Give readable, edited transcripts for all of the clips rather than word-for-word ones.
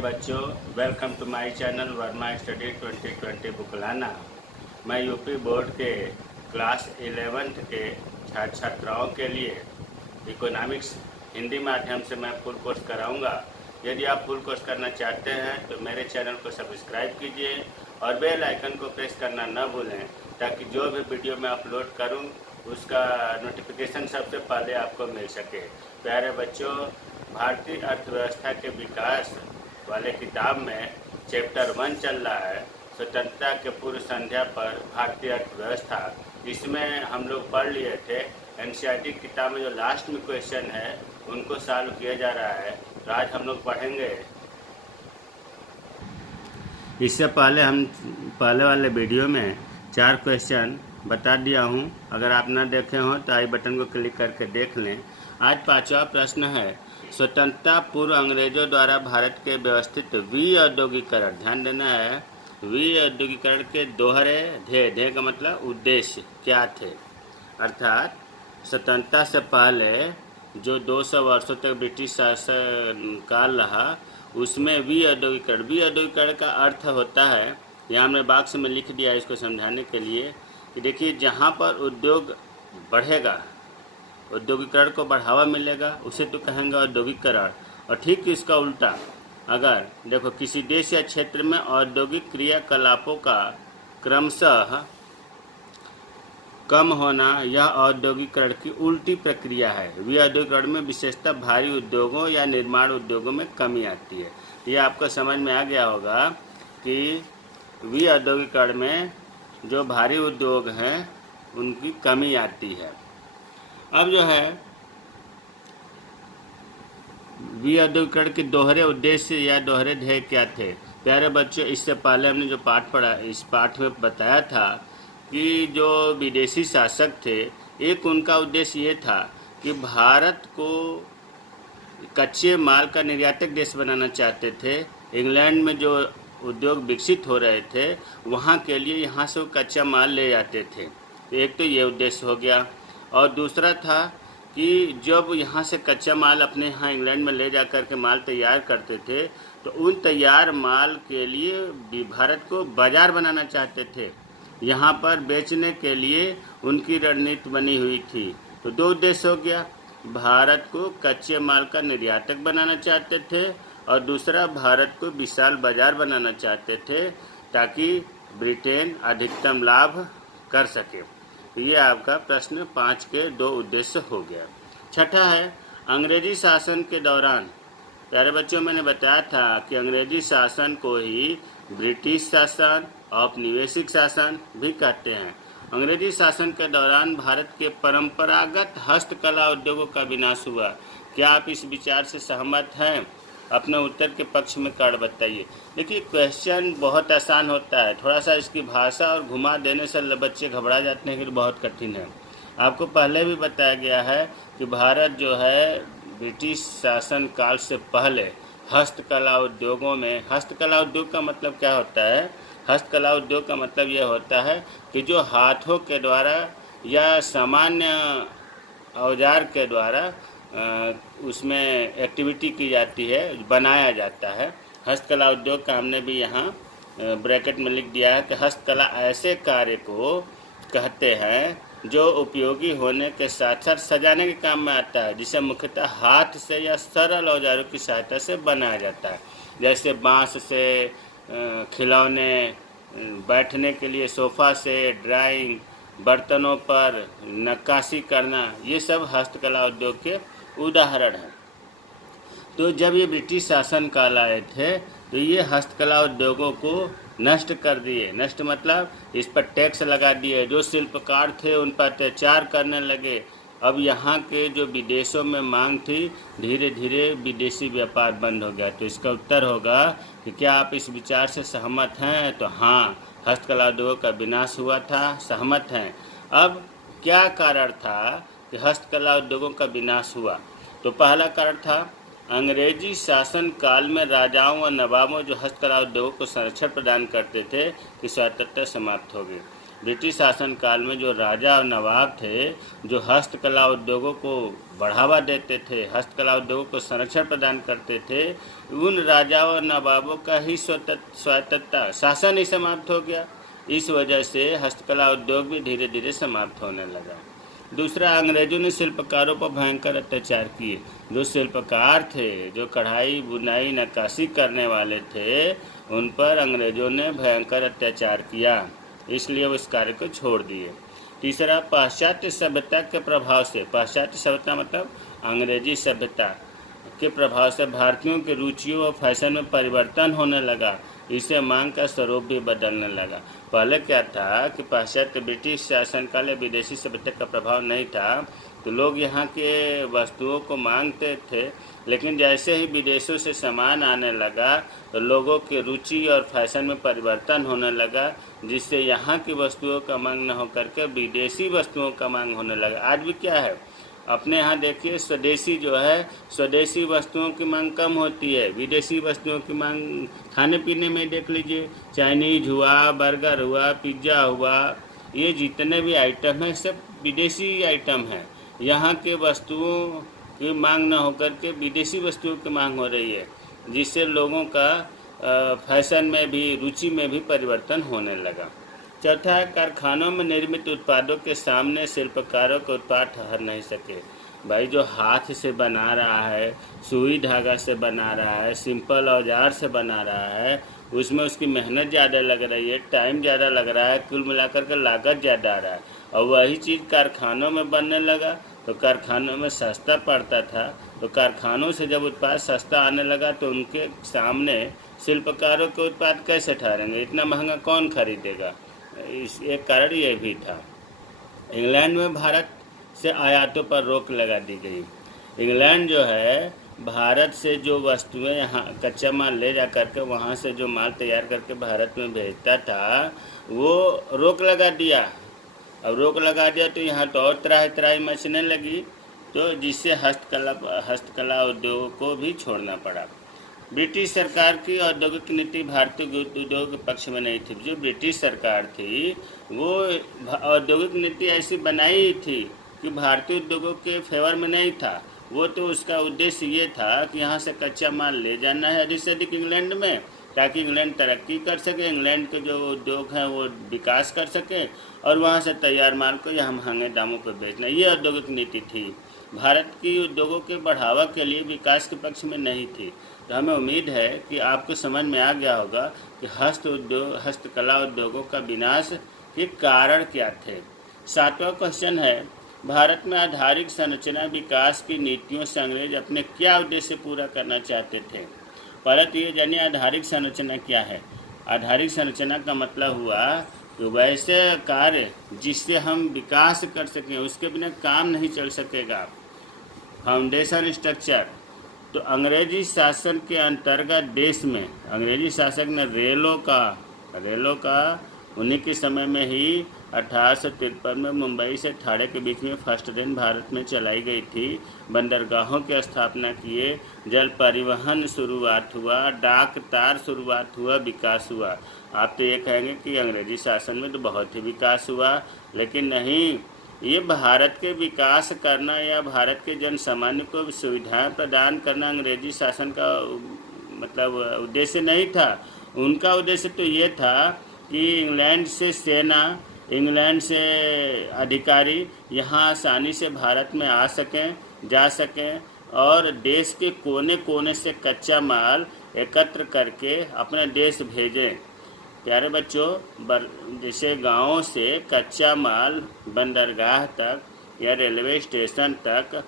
बच्चों, welcome to my channel Verma study 2020 बुकलाना। मैं यूपी बोर्ड के क्लास 11th के छात्र छात्राओं के लिए इकोनॉमिक्स हिंदी माध्यम से मैं फुल कोर्स कराऊंगा। यदि आप फुल कोर्स करना चाहते हैं तो मेरे चैनल को सब्सक्राइब कीजिए और बेल आइकन को प्रेस करना न भूलें, ताकि जो भी वीडियो मैं अपलोड करूं उसका नोटिफिकेशन सबसे पहले आपको मिल सके। प्यारे बच्चों, भारतीय अर्थव्यवस्था के विकास वाले किताब में चैप्टर 1 चल रहा है, स्वतंत्रता के पूर्व संध्या पर भारतीय अर्थव्यवस्था। इसमें हम लोग पढ़ लिए थे। एनसीईआरटी किताब में जो लास्ट में क्वेश्चन है उनको सॉल्व किया जा रहा है, तो आज हम लोग पढ़ेंगे। इससे पहले हम पहले वाले वीडियो में 4 क्वेश्चन बता दिया हूं। अगर आप ना देखे हों तो आई बटन को क्लिक करके देख लें। आज 5वां प्रश्न है, स्वतंत्रता पूर्व अंग्रेजों द्वारा भारत के व्यवस्थित विऔद्योगिकरण, ध्यान देना है, विऔद्योगिकरण के दोहरे ध्येय का मतलब उद्देश्य क्या थे। अर्थात स्वतंत्रता से पहले जो 200 वर्षों तक ब्रिटिश शासन काल रहा, उसमें विऔद्योगिकरण का अर्थ होता है, यहाँ हमने बॉक्स में लिख दिया इसको समझाने के लिए कि देखिए, जहाँ पर उद्योग बढ़ेगा, औद्योगिकरण को बढ़ावा मिलेगा, उसे तो कहेंगे औद्योगिकरण। और ठीक इसका उल्टा, अगर देखो किसी देश या क्षेत्र में औद्योगिक क्रियाकलापों का क्रमशः कम होना, यह औद्योगिकरण की उल्टी प्रक्रिया है। विऔद्योगिकरण में विशेषतः भारी उद्योगों या निर्माण उद्योगों में कमी आती है। यह आपको समझ में आ गया होगा कि विऔद्योगिकरण में जो भारी उद्योग हैं उनकी कमी आती है। अब जो है विऔद्योगिकरण के दोहरे उद्देश्य या दोहरे ध्येय क्या थे। प्यारे बच्चों, इससे पहले हमने जो पाठ पढ़ा, इस पाठ में बताया था कि जो विदेशी शासक थे, एक उनका उद्देश्य ये था कि भारत को कच्चे माल का निर्यातक देश बनाना चाहते थे। इंग्लैंड में जो उद्योग विकसित हो रहे थे, वहाँ के लिए यहाँ से वो कच्चा माल ले जाते थे। एक तो ये उद्देश्य हो गया। और दूसरा था कि जब यहाँ से कच्चा माल अपने यहाँ इंग्लैंड में ले जा कर के माल तैयार करते थे, तो उन तैयार माल के लिए भारत को बाज़ार बनाना चाहते थे। यहाँ पर बेचने के लिए उनकी रणनीति बनी हुई थी। तो 2 उद्देश्य हो गया, भारत को कच्चे माल का निर्यातक बनाना चाहते थे और दूसरा भारत को विशाल बाज़ार बनाना चाहते थे, ताकि ब्रिटेन अधिकतम लाभ कर सके। ये आपका प्रश्न 5 के 2 उद्देश्य हो गया। छठा है, अंग्रेजी शासन के दौरान। प्यारे बच्चों, मैंने बताया था कि अंग्रेजी शासन को ही ब्रिटिश शासन, औपनिवेशिक शासन भी कहते हैं। अंग्रेजी शासन के दौरान भारत के परंपरागत हस्तकला उद्योगों का विनाश हुआ। क्या आप इस विचार से सहमत हैं? अपने उत्तर के पक्ष में कर बताइए। देखिए, क्वेश्चन बहुत आसान होता है, थोड़ा सा इसकी भाषा और घुमा देने से बच्चे घबरा जाते हैं कि बहुत कठिन है। आपको पहले भी बताया गया है कि भारत जो है ब्रिटिश शासन काल से पहले हस्तकला उद्योगों में, हस्तकला उद्योग का मतलब क्या होता है? हस्तकला उद्योग का मतलब यह होता है कि जो हाथों के द्वारा या सामान्य औजार के द्वारा उसमें एक्टिविटी की जाती है, बनाया जाता है। हस्तकला उद्योग का हमने भी यहाँ ब्रैकेट में लिख दिया है कि हस्तकला ऐसे कार्य को कहते हैं जो उपयोगी होने के साथ साथ सजाने के काम में आता है, जिसे मुख्यतः हाथ से या सरल औजारों की सहायता से बनाया जाता है। जैसे बांस से खिलौने, बैठने के लिए सोफ़ा से, ड्राइंग, बर्तनों पर नक्काशी करना, ये सब हस्तकला उद्योग के उदाहरण हैं। तो जब ये ब्रिटिश शासन काल आए थे, तो ये हस्तकला उद्योगों को नष्ट कर दिए। नष्ट मतलब इस पर टैक्स लगा दिए। जो शिल्पकार थे उन पर अत्याचार करने लगे। अब यहाँ के जो विदेशों में मांग थी, धीरे धीरे विदेशी व्यापार बंद हो गया। तो इसका उत्तर होगा कि क्या आप इस विचार से सहमत हैं? तो हाँ, हस्तकला उद्योगों का विनाश हुआ था, सहमत हैं। अब क्या कारण था कि हस्तकला उद्योगों का विनाश हुआ? तो पहला कारण था, अंग्रेजी शासन काल में राजाओं और नवाबों जो हस्तकला उद्योगों को संरक्षण प्रदान करते थे कि स्वतंत्रता समाप्त हो गई। ब्रिटिश शासनकाल में जो राजा और नवाब थे, जो हस्तकला उद्योगों को बढ़ावा देते थे, हस्तकला उद्योगों को संरक्षण प्रदान करते थे, उन राजाओं और नवाबों का ही स्वायत्तता शासन ही समाप्त हो गया। इस वजह से हस्तकला उद्योग भी धीरे धीरे समाप्त होने लगा। दूसरा, अंग्रेजों ने शिल्पकारों पर भयंकर अत्याचार किए। जो शिल्पकार थे, जो कढ़ाई बुनाई नक्काशी करने वाले थे, उन पर अंग्रेजों ने भयंकर अत्याचार किया, इसलिए वो इस कार्य को छोड़ दिए। तीसरा, पाश्चात्य सभ्यता के प्रभाव से, पाश्चात्य सभ्यता मतलब अंग्रेजी सभ्यता के प्रभाव से भारतीयों की रुचियों और फैशन में परिवर्तन होने लगा। इससे मांग का स्वरूप भी बदलने लगा। पहले क्या था कि पाश्चात्य ब्रिटिश शासनकाल या विदेशी सभ्यता का प्रभाव नहीं था, तो लोग यहाँ के वस्तुओं को मांगते थे, लेकिन जैसे ही विदेशों से सामान आने लगा तो लोगों की रुचि और फैशन में परिवर्तन होने लगा, जिससे यहाँ की वस्तुओं का मांग न होकर के विदेशी वस्तुओं का मांग होने लगा। आज भी क्या है, अपने यहाँ देखिए स्वदेशी जो है, स्वदेशी वस्तुओं की मांग कम होती है, विदेशी वस्तुओं की मांग खाने पीने में देख लीजिए, चाइनीज हुआ, बर्गर हुआ, पिज्ज़ा हुआ, ये जितने भी आइटम हैं सब विदेशी आइटम हैं। यहाँ के वस्तुओं की मांग न होकर के विदेशी वस्तुओं की मांग हो रही है, जिससे लोगों का फैशन में भी, रुचि में भी परिवर्तन होने लगा। चौथा है, कारखानों में निर्मित उत्पादों के सामने शिल्पकारों के उत्पाद ठहर नहीं सके। भाई जो हाथ से बना रहा है, सुई धागा से बना रहा है, सिंपल औजार से बना रहा है, उसमें उसकी मेहनत ज़्यादा लग रही है, टाइम ज़्यादा लग रहा है, कुल मिलाकर के लागत ज़्यादा आ रहा है, और वही चीज़ कारखानों में बनने लगा तो कारखानों में सस्ता पड़ता था। तो कारखानों से जब उत्पाद सस्ता आने लगा तो उनके सामने शिल्पकारों के उत्पाद कैसे ठहरेंगे, इतना महंगा कौन खरीदेगा। इस एक कारण ये भी था। इंग्लैंड में भारत से आयातों पर रोक लगा दी गई। इंग्लैंड जो है भारत से जो वस्तुएं यहाँ कच्चा माल ले जा करके वहाँ से जो माल तैयार करके भारत में भेजता था, वो रोक लगा दिया। अब रोक लगा दिया तो यहाँ तो और त्राही मचने लगी, तो जिससे हस्तकला उद्योग को भी छोड़ना पड़ा। ब्रिटिश सरकार की औद्योगिक नीति भारतीय उद्योग के पक्ष में नहीं थी। जो ब्रिटिश सरकार थी वो औद्योगिक नीति ऐसी बनाई थी कि भारतीय उद्योगों के फेवर में नहीं था। वो तो उसका उद्देश्य ये था कि यहाँ से कच्चा माल ले जाना है अधिक से अधिक इंग्लैंड में, ताकि इंग्लैंड तरक्की कर सके, इंग्लैंड के जो उद्योग हैं वो विकास कर सके, और वहाँ से तैयार माल को यहाँ महंगे दामों पर बेचना, ये औद्योगिक नीति थी। भारत की उद्योगों के बढ़ावा के लिए विकास के पक्ष में नहीं थी। तो हमें उम्मीद है कि आपको समझ में आ गया होगा कि हस्तकला उद्योगों का विनाश के कारण क्या थे। 7वां क्वेश्चन है, भारत में आधारिक संरचना विकास की नीतियों से अंग्रेज अपने क्या उद्देश्य पूरा करना चाहते थे। पहले तो ये जानिए आधारिक संरचना क्या है। आधारिक संरचना का मतलब हुआ कि वैसे कार्य जिससे हम विकास कर सकें, उसके बिना काम नहीं चल सकेगा। फाउंडेशन स्ट्रक्चर, तो अंग्रेजी शासन के अंतर्गत देश में अंग्रेजी शासक ने रेलों का उन्हीं के समय में ही 1853 में मुंबई से ठाणे के बीच में फर्स्ट ट्रेन भारत में चलाई गई थी। बंदरगाहों की स्थापना किए, जल परिवहन शुरुआत हुआ, डाक तार शुरुआत हुआ, विकास हुआ। आप तो ये कहेंगे कि अंग्रेजी शासन में तो बहुत ही विकास हुआ, लेकिन नहीं, ये भारत के विकास करना या भारत के जन सामान्य को सुविधाएं प्रदान करना अंग्रेजी शासन का मतलब उद्देश्य नहीं था। उनका उद्देश्य तो ये था कि इंग्लैंड से सेना, इंग्लैंड से अधिकारी यहाँ आसानी से भारत में आ सकें, जा सकें, और देश के कोने कोने से कच्चा माल एकत्र करके अपने देश भेजें। प्यारे बच्चों, जैसे गाँवों से कच्चा माल बंदरगाह तक या रेलवे स्टेशन तक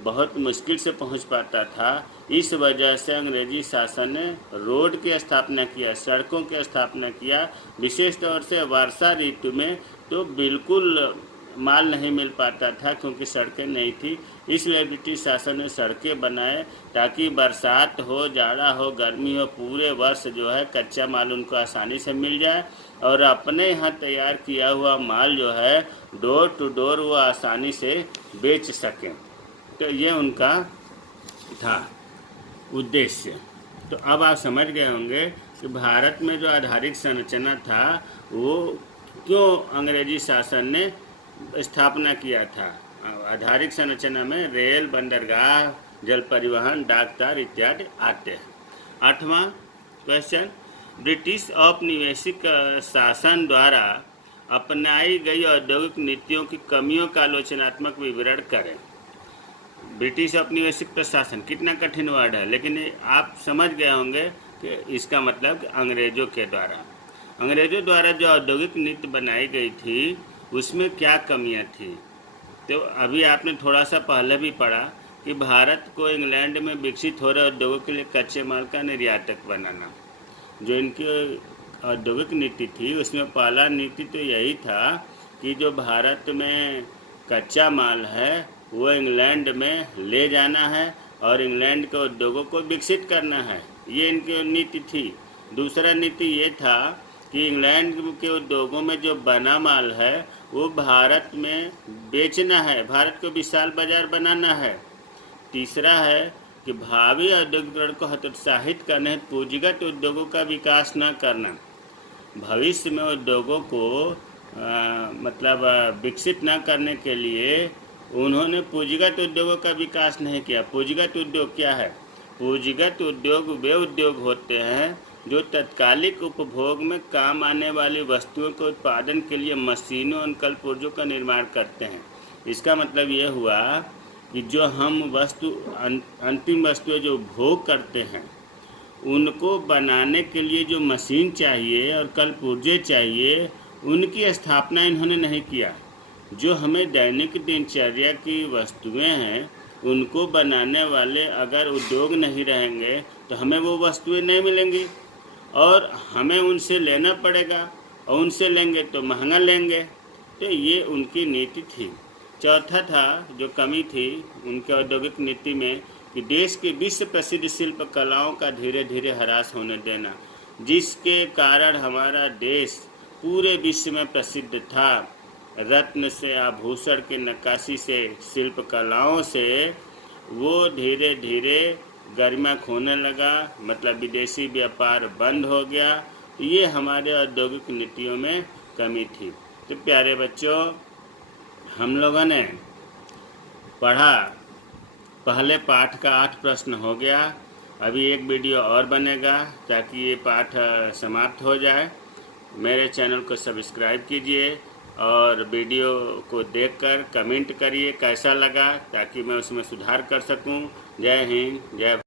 बहुत मुश्किल से पहुंच पाता था। इस वजह से अंग्रेजी शासन ने रोड की स्थापना किया, सड़कों की स्थापना किया। विशेष तौर से वर्षा ऋतु में तो बिल्कुल माल नहीं मिल पाता था क्योंकि सड़कें नहीं थी। इसलिए ब्रिटिश शासन ने सड़कें बनाए ताकि बरसात हो, जाड़ा हो, गर्मी हो, पूरे वर्ष जो है कच्चा माल उनको आसानी से मिल जाए, और अपने यहाँ तैयार किया हुआ माल जो है डोर टू डोर वो आसानी से बेच सकें। तो ये उनका था उद्देश्य। तो अब आप समझ गए होंगे कि भारत में जो आधारिक संरचना था वो क्यों अंग्रेजी शासन ने स्थापना किया था। आधारिक संरचना में रेल, बंदरगाह, जल परिवहन, डाकतार इत्यादि आते हैं। 8वां क्वेश्चन, ब्रिटिश औपनिवेशिक शासन द्वारा अपनाई गई औद्योगिक नीतियों की कमियों का आलोचनात्मक विवरण करें। ब्रिटिश औपनिवेशिक प्रशासन कितना कठिन वर्ड है, लेकिन आप समझ गए होंगे कि इसका मतलब अंग्रेजों द्वारा जो औद्योगिक नीति बनाई गई थी उसमें क्या कमियां थी। तो अभी आपने थोड़ा सा पहले भी पढ़ा कि भारत को इंग्लैंड में विकसित हो रहे उद्योगों के लिए कच्चे माल का निर्यातक बनाना। जो इनकी औद्योगिक नीति थी उसमें पहला नीति तो यही था कि जो भारत में कच्चा माल है वो इंग्लैंड में ले जाना है और इंग्लैंड के उद्योगों को विकसित करना है, ये इनकी नीति थी। दूसरा नीति ये था कि इंग्लैंड के उद्योगों में जो बना माल है वो भारत में बेचना है, भारत को विशाल बाजार बनाना है। तीसरा है कि भावी औद्योगिकरण को हतोत्साहित करने पूंजीगत उद्योगों का विकास न करना। भविष्य में उद्योगों को विकसित न करने के लिए उन्होंने पूंजीगत उद्योगों का विकास नहीं किया। पूंजीगत उद्योग क्या है? पूंजीगत उद्योग वे उद्योग होते हैं जो तत्कालिक उपभोग में काम आने वाली वस्तुओं के उत्पादन के लिए मशीनों और कल पुर्जों का निर्माण करते हैं। इसका मतलब ये हुआ कि जो हम अंतिम वस्तुएं जो उपभोग करते हैं उनको बनाने के लिए जो मशीन चाहिए और कल पुर्जे चाहिए, उनकी स्थापना इन्होंने नहीं किया। जो हमें दैनिक दिनचर्या की वस्तुएं हैं उनको बनाने वाले अगर उद्योग नहीं रहेंगे तो हमें वो वस्तुएं नहीं मिलेंगी और हमें उनसे लेना पड़ेगा और उनसे लेंगे तो महंगा लेंगे। तो ये उनकी नीति थी। चौथा था जो कमी थी उनके औद्योगिक नीति में कि देश के विश्व प्रसिद्ध शिल्प कलाओं का धीरे धीरे ह्रास होने देना, जिसके कारण हमारा देश पूरे विश्व में प्रसिद्ध था। रत्न से, आभूषण की नक्काशी से, शिल्प कलाओं से वो धीरे धीरे गरिमा खोने लगा, मतलब विदेशी व्यापार बंद हो गया। ये हमारे औद्योगिक नीतियों में कमी थी। तो प्यारे बच्चों, हम लोगों ने पढ़ा, पहले पाठ का 8 प्रश्न हो गया। अभी एक वीडियो और बनेगा ताकि ये पाठ समाप्त हो जाए। मेरे चैनल को सब्सक्राइब कीजिए और वीडियो को देखकर कमेंट करिए कैसा लगा, ताकि मैं उसमें सुधार कर सकूं। जय हिंद, जय